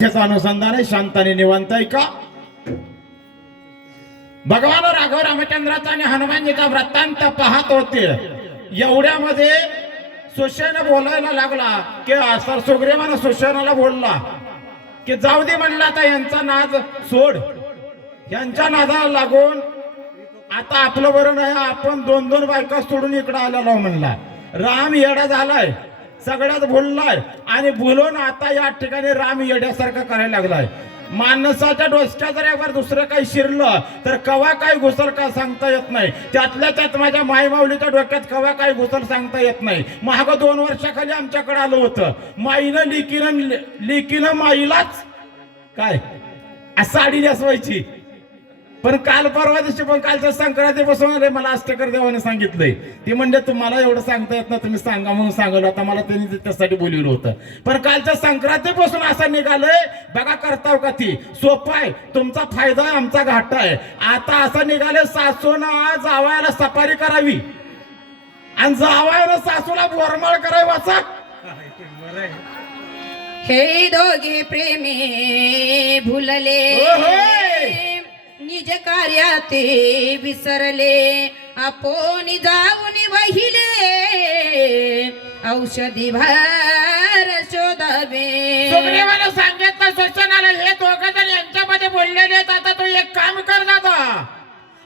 त्याचं अनुसंधान आहे शांताने निवांत आहे का? भगवान राघव रामचंद्राचा आणि हनुमानजीचा वृत्तांत पाहत होते. एवढ्यामध्ये सुशेन बोलायला लागला की सर सुग्रीवानं सुशेनाला बोलला की जाऊ दे म्हणला आता यांचा नाद सोड. यांच्या नादाला लागून आता आपलं बरं नाही आपण दोन दोन बायका सोडून इकडे आलेलो म्हणला. राम येडा झालाय. सगळ्यात भुललाय आणि भुलून आता या ठिकाणी राम येड्यासारखं करायला लागलाय. माणसाच्या डोसक्या जर यावर दुसरं काही शिरलं तर कवा काय घुसल का सांगता येत नाही. त्यातल्या त्यात माझ्या मायमाऊलीच्या डोक्यात कवा काय घुसल सांगता येत नाही. महाग दोन वर्षाखाली आमच्याकडे आलं होतं. माईनं लिकीनं लिकीनं माईलाच काय? साडी नेसवायची. पण काल परवा दिवशी पण कालच्या संक्रांती बसून आले मला अष्टकर देवाने सांगितलंय. ते म्हणजे तुम्हाला एवढं सांगता येत ना तुम्ही सांगा म्हणून सांगलं आता मला त्यांनी त्यासाठी बोलवलं होतं. पण कालच्या संक्रांती पासून असं निघालंय बघा करताव का ती? सोपं आहे. तुमचा फायदा आमचा घाटा आहे. आता असं निघालंय सासूनं जावायला सफारी करावी. आणि जावायला सासूला बोरमाळ करावी वाचा हे दोघे प्रेमी भुलले! निज कार्याते ते विसरले. आपण जाऊन वहिले. औषधी भार शोधावे. सुग्रीवाला सांगितलं सूचनाला हे दोघं जण यांच्यामध्ये बोललेले आहेत आता तू एक काम कर दादा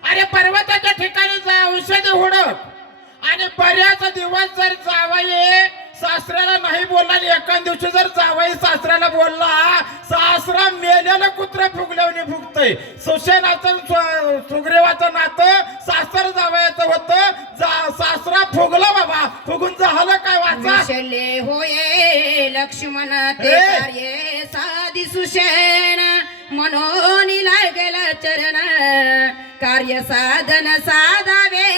अरे पर्वताच्या ठिकाणी जा औषधी हुडक आणि बऱ्याच दिवस जर जावई सासऱ्याला नाही बोलला आणि एका दिवशी जर जावई सासऱ्याला बोलला सासरा मेलेलं कुत्र फुगल्याने फुगतय. सुशेनाचं सुग्रीवाचं नातं सासर जावयाचं होतं. जा सासरा फुगला बाबा फुगून झालं काय वाचा? होये लक्ष्मण ते साधी सुशेन म्हणून लागेल चरण कार्य साधन साधावे.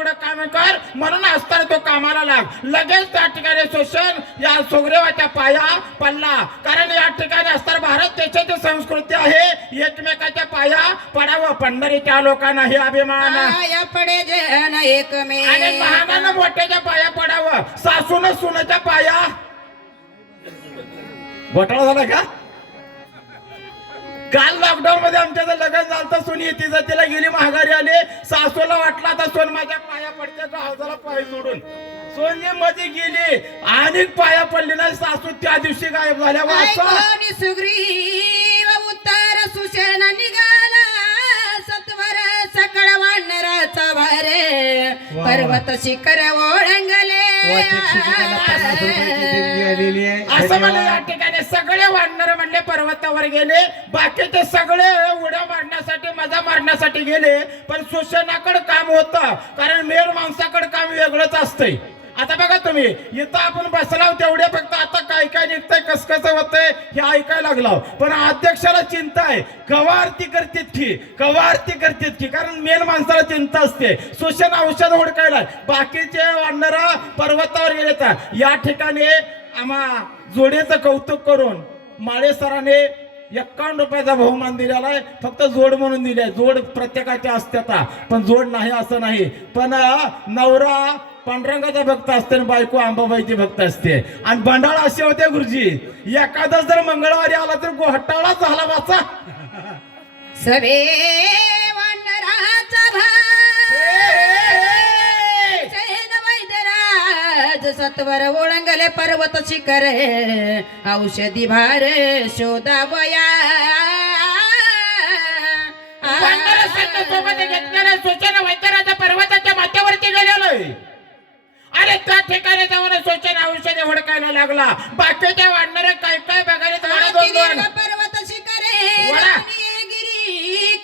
एवढं काम कर म्हणून असताना तो कामाला लाग. लगेच त्या ठिकाणी शोषण या सुग्रीवाच्या पाया पडला. कारण या ठिकाणी असताना भारत देशाची संस्कृती आहे एकमेकाच्या पाया पडावं. पंढरीच्या लोकांना हे अभिमान. आणि महानानं मोठ्याच्या पाया पडावं. सासून सुनाच्या पाया. घोटाळा झाला का? काल लॉकडाऊन मध्ये आमच्या लग्न झालं तर सुनी तिचं तिला गेली महागारी आली सासूला वाटला आता सोन माझ्या पाया पडते तो हौदाला पाय सोडून. सोनी मध्ये गेली आणि पाया पडली नाही सासू त्या दिवशी गायब झाल्या. सुग्रीव उत्तर सुशेन सत्वर सकळ वानराचा भारे. पर्वत शिखर ओळंगले. असं म्हणलं या. ठिकाणी सगळे वाढणारे म्हणले पर्वतावर गेले. बाकीचे सगळे उड्या मारण्यासाठी मजा मारण्यासाठी गेले. पण सुशेनाकडे काम होतं. कारण मेर माणसाकडे काम वेगळंच असतंय. आता बघा तुम्ही इथं आपण बसलाव तेवढे फक्त आता काय काय निघतंय कस कसं होतंय हे ऐकायला लागलाव पण अध्यक्षाला चिंता आहे. कवा आरती करतेत की कवा आरती करतेत की कारण मेन माणसाला चिंता असते. सुशेन औषध हुडकायला बाकीचे वाढणारा पर्वतावर गेले या ठिकाणी आम्हा जोडीचं कौतुक करून माळे सरांने एक्कावन्न रुपयाचा बहुमान दिलेला आहे. फक्त जोड म्हणून दिले जोड प्रत्येकाच्या असत्याचा पण जोड नाही असं नाही. पण नवरा पांडुरंगाचा भक्त असते आणि बायको अंबाबाईची भक्त असते. आणि भंडाळा असे होते गुरुजी. एखादा जर मंगळवारी आला तर घोटाळा झाला वाचा सवे वानराचा वैद्यराज सत्वर ओळंगले पर्वत शिखर. औषधी भार शोधावया. सूचना वैद्यराच्या पर्वताच्या माथ्यावरती गेलेलो. आहे अरे त्या ठिकाणी जाऊन सूचना औषधे हुडकायला लागला. बाकीचे वाढणारे काय काय बघायला जाणार दोन दोन पर्वत शिखरे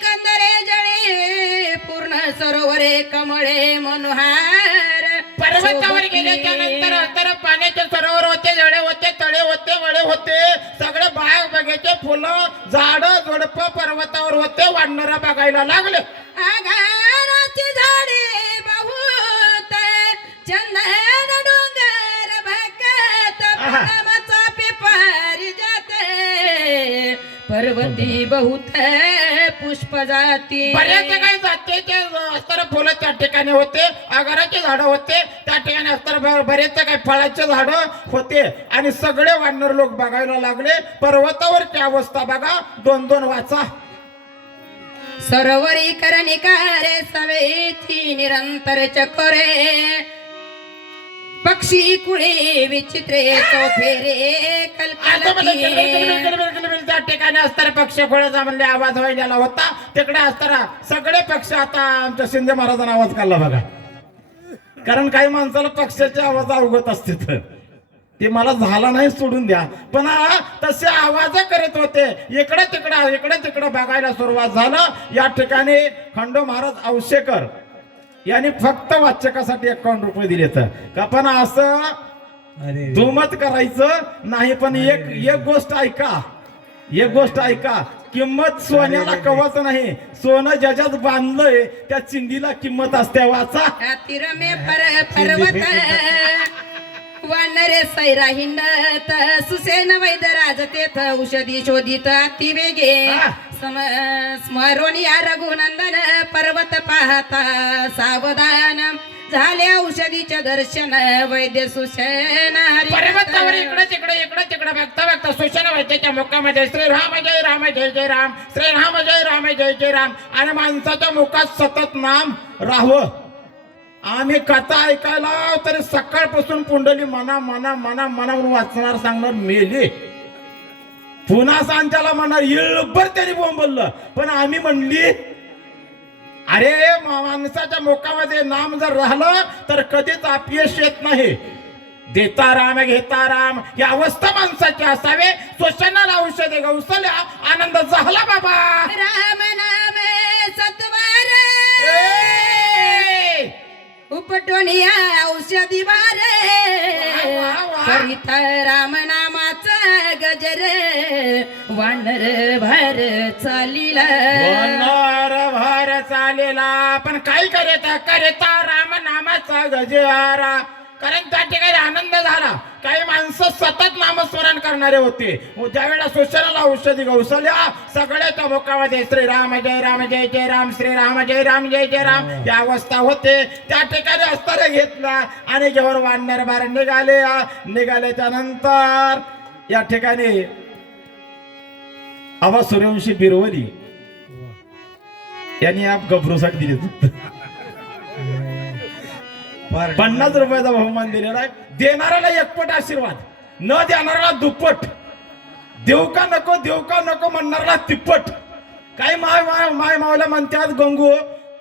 कंदरे जळे पूर्ण सरोवरे कमळे मनोहार. पर्वतावर. गेल्याच्यानंतर अंतर पाण्याचे सरोवर होते जळे होते तळे होते वळे होते. सगळे बाग बगीचे फुलं झाड झुडप पर्वतावर होते वाढणारा बघायला लागले. चंदन डोंगर. प्रेमाचा पिपारी जाते. पर्वती बहुत पुष्प जाती. बऱ्याच काही जातीचे अस्तर फुलं त्या ठिकाणी होते आगाराची झाडं होते त्या ठिकाणी असताना ब- बरेच काही फळाचे झाड होते. आणि सगळे वानर लोक बघायला लागले पर्वतावरची अवस्था बघा दोन दोन वाचा. सरोवरी करनिकारे सवेची निरंतर चकोरे. पक्षी कुळे विचित्रे तो फेरे मला त्या ठिकाणी असताना पक्ष फळाचा म्हणजे आवाज व्हायला होता. तिकडे असताना सगळे पक्ष आता आमच्या शिंदे महाराजांना आवाज काढला बघा. कारण काही माणसाला पक्षाचे आवाज अवगत असते तर. ते मला झाला नाही सोडून द्या. पण तसे आवाज करत होते. इकडे तिकडे इकडे तिकडे बघायला सुरुवात झालं. या ठिकाणी खंडो महाराज औशेकर यांनी फक्त वाचकासाठी एकावन्न रुपये दिले तर का पण असं. दुमत करायचं नाही पण एक एक गोष्ट ऐका. एक गोष्ट ऐका. किंमत सोन्याला कवच नाही. सोनं ज्याच्यात बांधलंय त्या चिंदीला किंमत असते वाचा. वानरे सैरा हिंडत सुसेन वैद राजतेथ औषधी शोधित अतिवेगे हा. सम स्मरोनिया रघुनंदन पर्वत पाहता सावधान. झाले औषधीचे दर्शन वैद्य सुसेन. पर्वतावर इकडे तिकडे इकडे तिकडे बघता बघता सूचना व्हायच्या मुखामध्ये श्रीराम जय राम जय जय राम. श्रीराम जय राम जय जय राम. आणि माणसाच्या मुखात सतत नाम राहावं. आम्ही कथा ऐकायला तरी सकाळपासून पुंडली मना मना मना मना म्हणून वाचणार सांगणार मेले. पुन्हा सांच्याला म्हणणार येळभर त्यांनी बोंबललं. पण आम्ही म्हणली अरे माणसाच्या मोकामध्ये नाम जर राहिलं तर कधीच अपयश येत नाही. देता राम घेता राम या अवस्था माणसाची असावे. स्वशनाला औषधे गौसल्या आनंद झाला बाबा. राम नामे उपटोनिया औषधी वारे. करीत राम नामाच गजर. वानर भर चालिला. भर चालेला. पण काय करेता करेता राम नामाचा गजरा. कारण त्या ठिकाणी आनंद झाला. काही माणसं सतत नामस्मरण करणारे होते. ज्यावेळेला शोषणाला औषधी गौसल्या सगळ्याच्या मुखामध्ये श्रीराम जय राम जय जय राम श्रीराम जय राम जय जय राम. या अवस्था होते. त्या ठिकाणी अस्तर घेतला आणि जेव्हा वाढणार बार निघाले. निघाल्याच्या नंतर या ठिकाणी आवा सूर्यवंशी बिरवली. यांनी आप गभरूसाठी दिले पन्नास रुपयाचा बहुमान दिलेला आहे. देणाऱ्याला एकपट आशीर्वाद न देणाऱ्याला दुप्पट. देऊ का नको देऊ का नको म्हणणाऱ्याला तिप्पट. काही माय माय माय मावला म्हणतात गंगू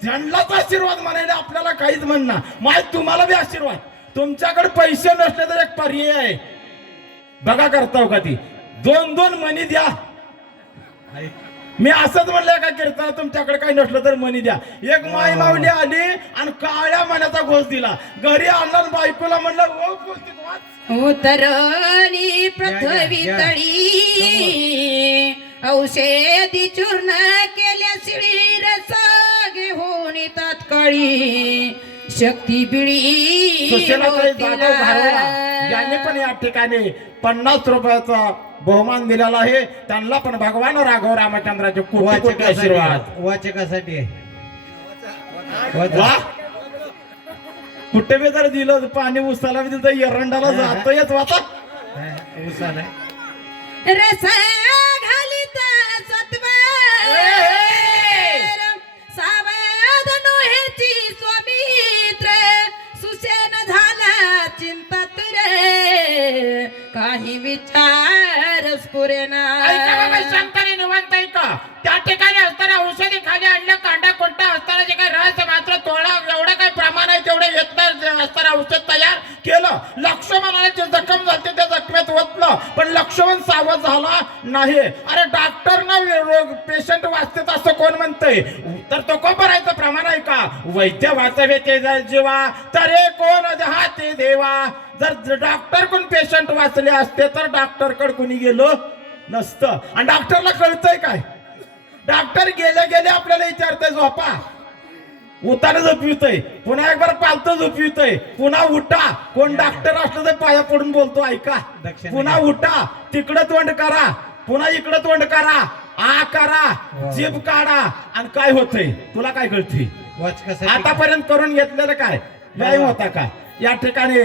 त्यांनाच आशीर्वाद म्हणायला आपल्याला काहीच म्हणणार माय तुम्हाला बी आशीर्वाद. तुमच्याकडे पैसे नसले तर एक पर्याय आहे. बघा करताव का ती. दोन दोन मनी द्या. मी असंच म्हणलं का कीर्तन तुमच्याकडे काही नसलं तर मनी द्या. एक माई माऊली आली आणि काळ्या मनाचा घोष दिला. घरी आणला आणि बायकोला म्हणलं ओ वाच. उतरणी पृथ्वी. तळी. औषधी चूर्ण केल्या शिळी रस घेऊन तात्काळी. शक्ती बिळी यांनी पण या ठिकाणी पन्नास रुपयाचा बहुमान दिलेला आहे. त्यांना पण भगवान राघव रामचंद्राचे कोटी कोटी आशीर्वाद. वाचकासाठी. वा कुठे बी जर दिलं पाणी उसाला बी दिलं तर एरंडाला जातोयच वाचा. हा, उसा नाही रस घालित सत्व. काही विचार स्फुरेना ऐका निवंत शांताने ऐका त्या ठिकाणी असताना औषधी खाली आणलं कांडा कोणता असताना जे काही रहस्य मात्र तोडा एवढं काही प्रमाण आहे तेवढे येत असताना औषध तयार केलं लक्ष्मणाला जे जखम झाली त्या जखमेत ओतलं. पण लक्ष्मण सावध झाला नाही. अरे डॉक्टर ना रोग पेशंट वाचतेत असं कोण म्हणतंय? तर तो को भरायचं प्रमाण आहे का? वैद्य वाचवे ते जर जीवा. तरे कोण हा ते देवा? जर डॉक्टर कोण पेशंट वाचले असते तर डॉक्टरकडे कोणी गेलो नसतं. आणि डॉक्टरला कळतंय काय? डॉक्टर गेले गेले आपल्याला विचारतंय झोपा. उताने झोपवितोय. पुन्हा एक बार पालतं झोपवितोय. पुन्हा उठा. कोण डॉक्टर असलं तर पाया पडून बोलतो ऐका. पुन्हा उठा. तिकडं तोंड करा. पुन्हा इकडं तोंड करा. आ करा. वा. जीभ काढा. आणि काय होतंय? तुला काय वाचकासाठी आतापर्यंत करून घेतलेलं काय? व्यायाम होता का? या ठिकाणी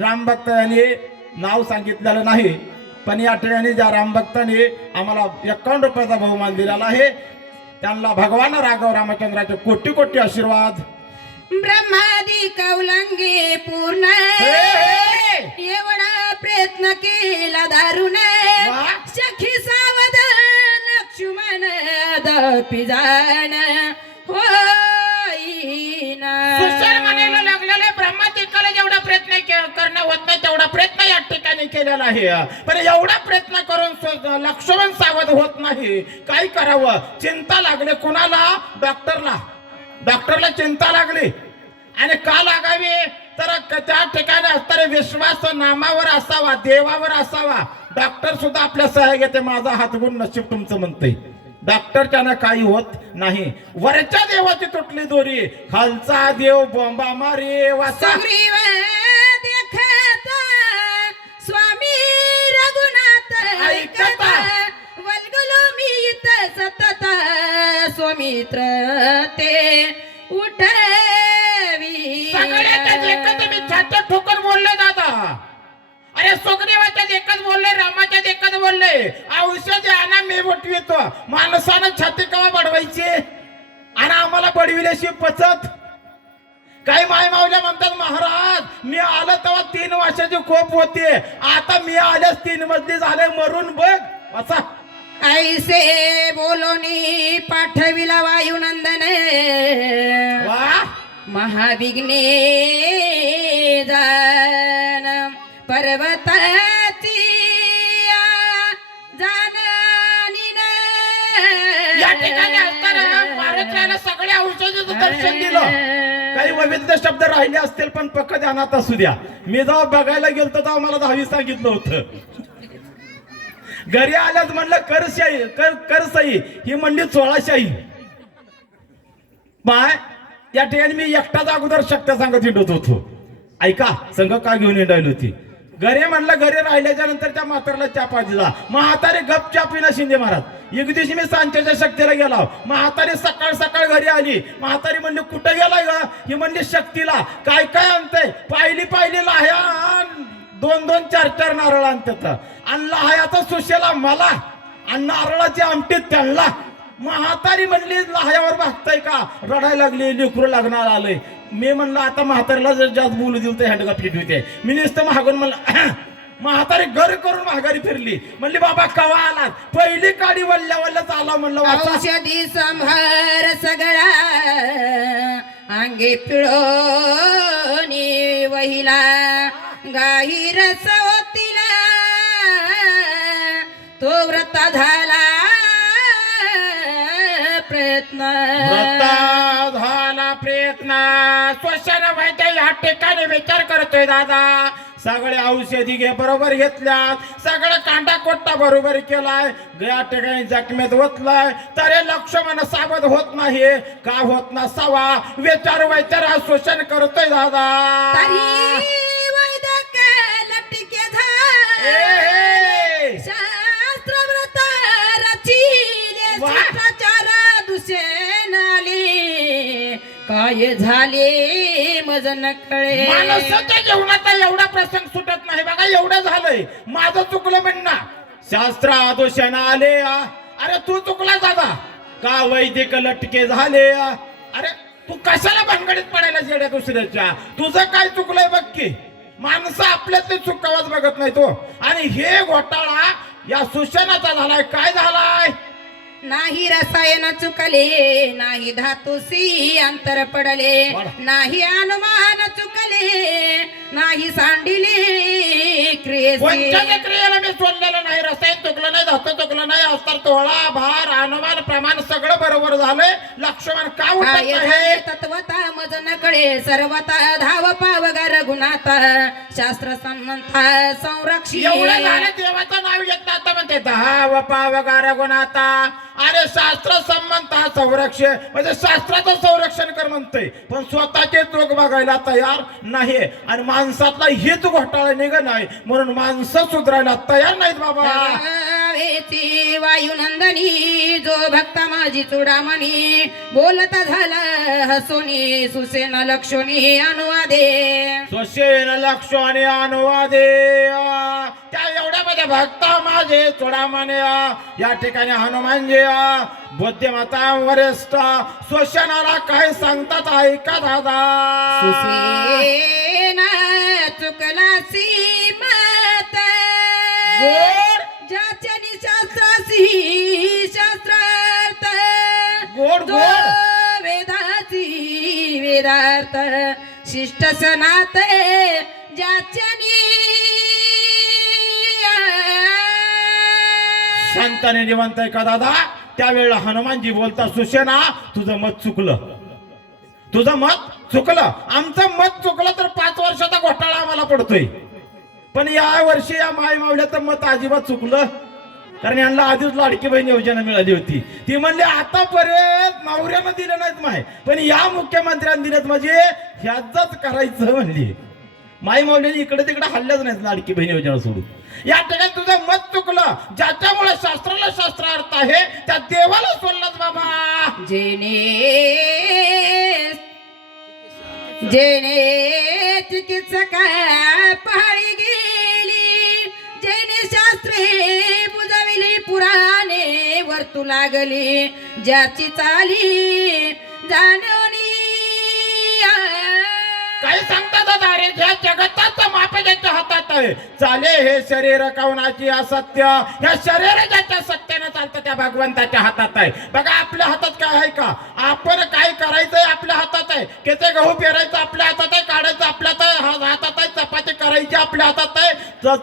रामभक्त यांनी नाव सांगितलेलं नाही पण या ठिकाणी ज्या रामभक्तांनी आम्हाला एकावन्न रुपयाचा बहुमान दिलेला आहे त्यांना भगवान राघव रामचंद्राचे कोटी कोटी आशीर्वाद ब्रह्मादी कौलंगी पूर्ण. एवढा प्रयत्न केला दारुण. सखी सावधान लक्ष्मण दपी करणं होत नाही तेवढा प्रयत्न या ठिकाणी केलेला आहे. पण एवढा प्रयत्न करून लक्ष्मण सावध होत नाही. काय करावं? चिंता लागली. कुणाला? डॉक्टरला. डॉक्टरला चिंता लागली. आणि का लागावी? तर त्या ठिकाणी असणारे विश्वास नामावर असावा देवावर असावा. डॉक्टर सुद्धा आपल्या सहाय्य घेते. माझा हातगुण नशीब तुमचं म्हणते डॉक्टरच्यानं काही होत नाही. वरच्या देवाची तुटली दोरी. खालचा देव बोंबा मारे वासा ऐकता. वल्गलो मी इथं सतत. स्वामित्र ते उठवी सगळ्याच्याच एकच मी छाती ठोकर बोलले दादा. अरे सुग्रीवाच्याच एकच बोलले रामाच्याच एकच बोलले. औषध आणा मी वटवितो माणसानं छाती कवा बडवायची? आणि आम्हाला बडविल्याशी पचत? काही माय मावल्या म्हणतात महाराज मी आलं तेव्हा तीन वर्षाची खोप होते. आता मी आल्यास तीन मजली झाले मरून बघ. वाचा ऐसे बोलोनी पाठविला वायुनंदन. वा. महाविघ्ने जान जाणीन या ठिकाणी असताना महाराष्ट्राला सगळ्या औषधाचं दर्शन दिलं. काही वैविध्य शब्द राहिले असतील पण पक्क ध्यानात असू द्या. मी जेव्हा बघायला गेलतो तेव्हा मला दहावी सांगितलं होतं. घरी आल्याच म्हणलं करशाही कर करसाई ही म्हणली चोळाशाही बाय या ठिकाणी मी एकटाच अगोदर शक्य सांगत हिंडत होतो. ऐका संघ का घेऊन हिंडायला होती? घरी म्हणलं घरी राहिल्याच्या नंतर त्या म्हातारला चापा दिला. म्हातारे गप चापीना शिंदे महाराज. एक दिवशी मी सांच्याच्या शक्तीला गेला. म्हातारी सकाळ सकाळ घरी आली. म्हातारी म्हणली कुठं गेलाय ग? ही म्हणली शक्तीला. काय काय आणतंय? पाहिली पाहिली लाह्या दोन दोन चार चार नारळ आणतात. आणि लाह्याचा सुशेला मला आणि नारळाची आमटी त्यांना. म्हातारी म्हणली लाह्यावर भागताय का? रडायला लागली लेकरू लागणार आलंय. मी म्हणलं आता म्हातारीला जर जास्त बोलू देऊ तर हँडगा फिट होते मी नुसतं मागून म्हणलं म्हातारी घर करून माघारी फिरली. म्हणली बाबा कवा आलात पहिली काडी वल्ल्या वल्ल्या आला म्हणलं वाचा. औषधी संभार सगळा अंगे पिळोनी वहिला. गाही रस ओतिला तो व्रत झाला. प्रयत्न. व्रता झाला प्रयत्न. श्वसन व्हायच्या या ठिकाणी विचार करतोय दादा. सगळे औषधी घे बरोबर घेतल्यात. सगळं कांदा कोट्टा बरोबर केलाय. या ठिकाणी जखमेत ओतलाय. तरी लक्ष्मण सावध होत नाही. का होत नसावा? विचार विचार शोषण करतोय दादा. शास्त्र व्रत रचिले वा. काय झाले मज कळे माणसाच्या जीवनाचा एवढा प्रसंग सुटत नाही बघा एवढं झालंय. माझं चुकलं म्हणणं. शास्त्र आदोषण आले अरे तू चुकला दादा. का वैदिक लटके झाले अरे तू कशाला भानगडीत पडायला जेड्या दुसऱ्याच्या? तुझं काय चुकलंय बघ की. माणसं आपल्या ते चुकावाच बघत नाही तो हो. आणि हे घोटाळा या सुशनाचा झालाय. काय झालाय? नाही रसायन चुकले नाही धातुसी अंतर पडले. नाही अनुमान चुकले नाही सांडिले क्रियेला मी सोडलेलं नाही रसायन चुकलं नाही धातू चुकलं नाही अस्तर तोळा भार अनुमान प्रमाण सगळं बरोबर झालंय. लक्ष्मण का उठत नाही? तत्वता मज नकळे सर्वता धाव पावगा रघुनाथा शास्त्र संमंथा संरक्षी. एवढं झालं देवाचं नाव घेतलं आता म्हणते दहा वपा वगार गुणाता. अरे शास्त्र संबंध हा संरक्षण म्हणजे शास्त्राचं संरक्षण कर म्हणतोय. पण स्वतःचे चोख बघायला तयार नाही आणि माणसातला हेच घोटाळा निघ नाही. म्हणून माणसं सुधारायला तयार नाहीत बाबा. वायुनंदनी जो भक्त माझी चुडामणी बोलता झाला हसोनी सुसेना लक्षोनी अनुवादे. स्वशेन लक्ष आणि अनुवादे. त्या एवढ्यामध्ये भक्त माझे चोडामाने या ठिकाणी हनुमानजी आ, बुद्धिमत्ता वरिष्ठ स्वशनाला काय सांगतात ऐका दादा. चुकला सीमत ज्याच्या शास्त्रासी शास्त्रार्थ. गोड, गोड. वेदाची वेदार्थ. शिष्ट सनात ज्याच्यानी शांताने निवांत का दादा? त्यावेळेला हनुमानजी बोलता सुशेना तुझं मत चुकलं. तुझं मत चुकलं. आमचं मत चुकलं तर पाच वर्षाचा घोटाळा आम्हाला पडतोय. पण या वर्षी या माय मावल्याचं मत अजिबात चुकलं. कारण यांना आधीच लाडकी बहीण योजना मिळाली होती. ती म्हणली आतापर्यंत नवऱ्यानं दिलं नाहीत माय. पण या मुख्यमंत्र्यांनी दिलेत म्हणजे ह्याच करायचं म्हणली. माई माऊलीने इकडे तिकडे हल्ल्याच नाहीत लाडकी बहीण योजना सोडून. या ठिकाणी तुझं मत चुकलं. ज्याच्यामुळे शास्त्राला शास्त्र अर्थ आहे त्या देवाला सोडलाच बाबा. जेने जेने चिकित्सका पहाडी गेली जेने शास्त्रे बुजविली पुराणे वर्तू लागली ज्याची चाली जाणव सांगतात ज्या जगताचं माप ज्याच्या हातात आहे. चाले हे शरीर कवनाची असत्य? या शरीर ज्याच्या सत्यानं चालतं त्या भगवंताच्या हातात आहे. बघा आपल्या हातात काय आहे का? आपण काय करायचंय आपल्या हातात आहे. किती गहू पेरायचं आपल्या हातात आहे काढायचं आपल्या हातात आहे, चपाती करायची आपल्या हातात आहे.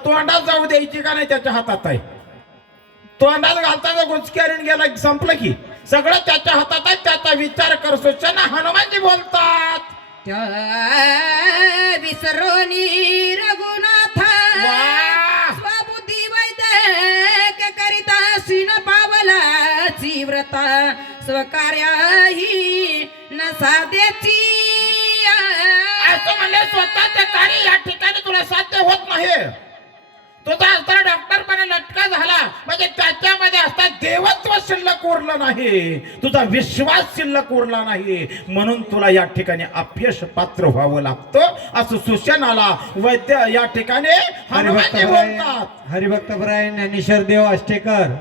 तोंडात जाऊ द्यायची का नाही त्याच्या हातात आहे? तोंडात घालताना गुचक्यारीन गेला संपलं की. सगळं त्याच्या हातात आहे त्याचा विचार कर. सूचना हनुमानजी बोलतात. विसरोनी रघुनाथ! स्वबुद्धी वैद्यक करिता सीन पावला तीव्रता स्वकार्य ही न साध्याची. असं म्हणले स्वतःचं कार्य या ठिकाणी तुला साध्य होत नाही. तुझा असताना डॉक्टर पण लटका झाला. म्हणजे त्याच्यामध्ये असता देवत्व शिल्लक उरलं नाही. तुझा विश्वास शिल्लक उरला नाही. म्हणून तुला या ठिकाणी अपयश पात्र व्हावं लागतं असं सूचनाला वैद्य या ठिकाणी हरिभक्त हनुमानजी ब्रायन बोलतात. हरिभक्त ब्रायन ज्ञानेश्वर देव आष्टेकर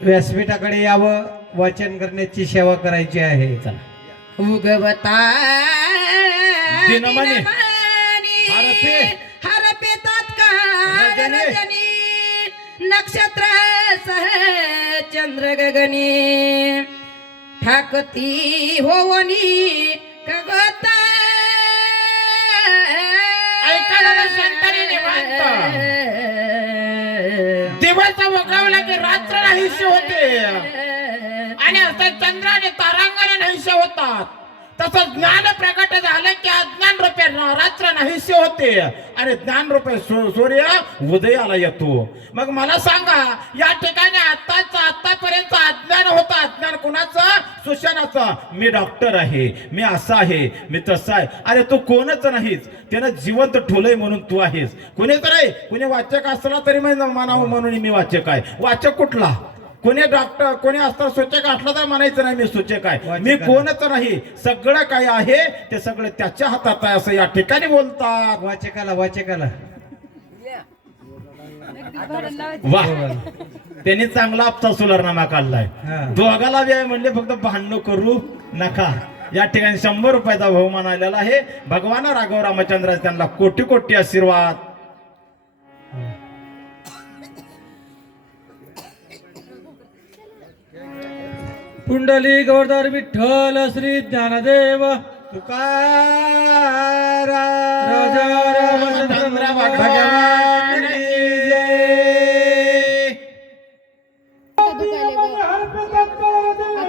व्यासपीठाकडे यावं वाचन करण्याची सेवा करायची आहे. उगवता दिनमणी. दिनमणी. रजनी. नक्षत्र सह चंद्र गगनी ठाकती होवनी निवांत. दिवस वगळला की रात्र नाहीशी होते आणि असं चंद्र आणि तारांगण नाहीसे होतात तसं ज्ञान प्रगट झालं की अज्ञान रूपे रात्र नाहीसे होते आणि ज्ञान रूपे सूर्य उदयाला येतो मग मला सांगा या ठिकाणी आताच आतापर्यंत अज्ञान होतं. अज्ञान कुणाचं? सुशनाचं मी डॉक्टर आहे. मी असं आहे. मी तसा आहे. अरे तू कोणच नाहीस. त्यानं जिवंत ठोलय म्हणून तू आहेस. कुणी तर आहे. कुणी वाचक असला तरी म्हणावं म्हणून मी वाचक आहे. वाचक कुठला? कोणी डॉक्टर कोणी असता सूचक असला तर म्हणायचं नाही मी सूचक आहे. मी. कोणच नाही. सगळं काय आहे ते सगळं त्याच्या हातात आहे असं या ठिकाणी बोलतात. वाचकाला वाचकाला. वा. त्यांनी चांगला आपचा सुलारनामा काढलाय. दोघाला आहे म्हणले फक्त भांडण करू नका. या ठिकाणी शंभर रुपयाचा बहुमान आलेला आहे. भगवान राघव रामचंद्र त्यांना कोटी कोटी आशीर्वाद. पुंडली गौरदार विठ्ठल श्री ज्ञानदेव तुकारा राजा रामचंद्र भगवान